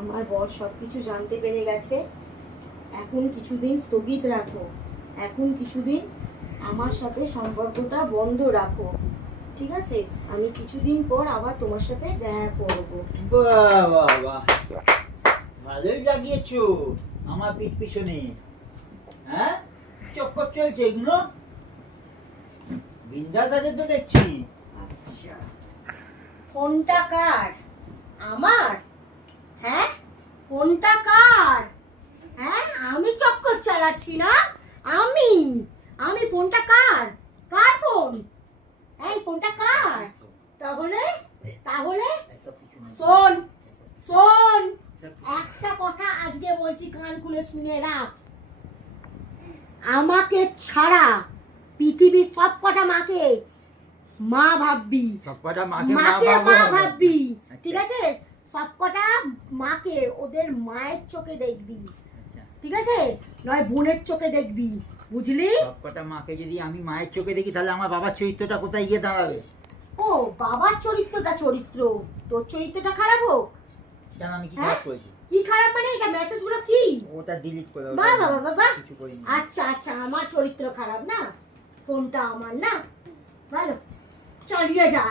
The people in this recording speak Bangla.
আমার বর সবকিছু জানতে পেরে গেছে। এখন কিছুদিন স্থগিত রাখো, এখন কিছুদিন আমার সাথে সম্পর্কটা বন্ধ রাখো, ঠিক আছে? আমি কিছুদিন পর আবার তোমার সাথে দেখা করব। বাহ বাহ বাহ, ভালোই লাগিয়েছো আমার পিঠ পিছনে। হ্যাঁ, চক্কর চলছে এগুলো, বিন্দাস আছে তো দেখছি। আচ্ছা, ফোনটা কার? আমার? হ্যাঁ, ফোনটা কার? হ্যাঁ, আমি চক্কর চালাচ্ছি না। আমি আমি ফোনটা কার? কার ফোন? এই ফোনটা কার? তাহলে তাহলে শোন শোন, একটা কথা আজকে বলছি, কান খুলে শুনে রাখ। আমাকে ছাড়া পৃথিবীর সব কটা মাকে মা ভাববি, সবকটা মাকে মাকে মা ভাববি, আচ্ছা। ঠিক আছে? সবকটা মাকে ওদের মায়ের চোখে দেখবি, আচ্ছা, ঠিক আছে? নয় বোনের চোখে দেখবি, বুঝলি? সবকটা মাকে যদি আমি মায়ের চোখে দেখি তাহলে আমার বাবার চরিত্রটা কোথায় গিয়ে দাঁড়াবে? ও, বাবার চরিত্রটা চরিত্র, তোর চরিত্রটা খারাপ হোক? কেন, আমি কি হ্যাঁ? খারাপ করেছি? কি খারাপ মানে? এটা মেসেজগুলো কি? ওটা ডিলিট করে দাও। বাহ বাহ বাহ বাহ। কিছু করিনি। আচ্ছা আচ্ছা, আমার চরিত্র খারাপ না, ফোনটা আমার না, ভালো, চালিয়ে যা।